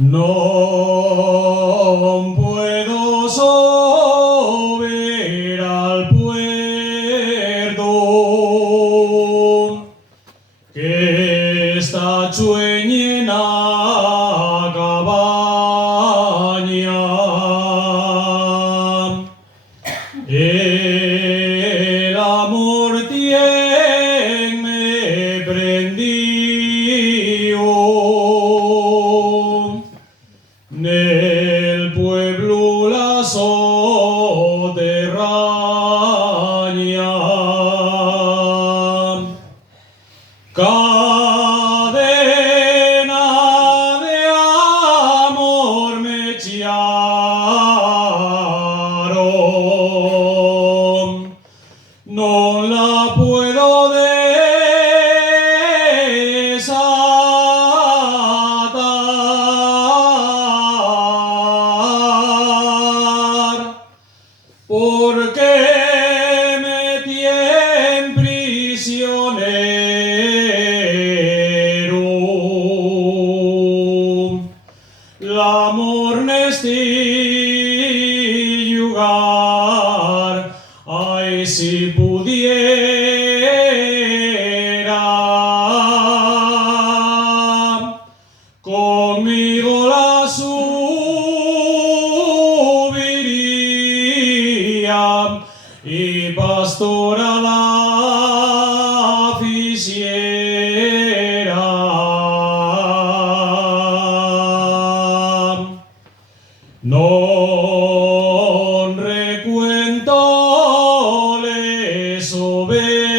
Non puedo subir al puerto que está chueñena cabaña. El amor tiene prendido nel pueblo la soterraña. Cadena de amor me echaron, no la puedo desatar, porque me tienen prisionero. L'amor n'esti jugar, ay si pudiera, conmigo la subiría y pastora la ficiera. Non recuento les ovejas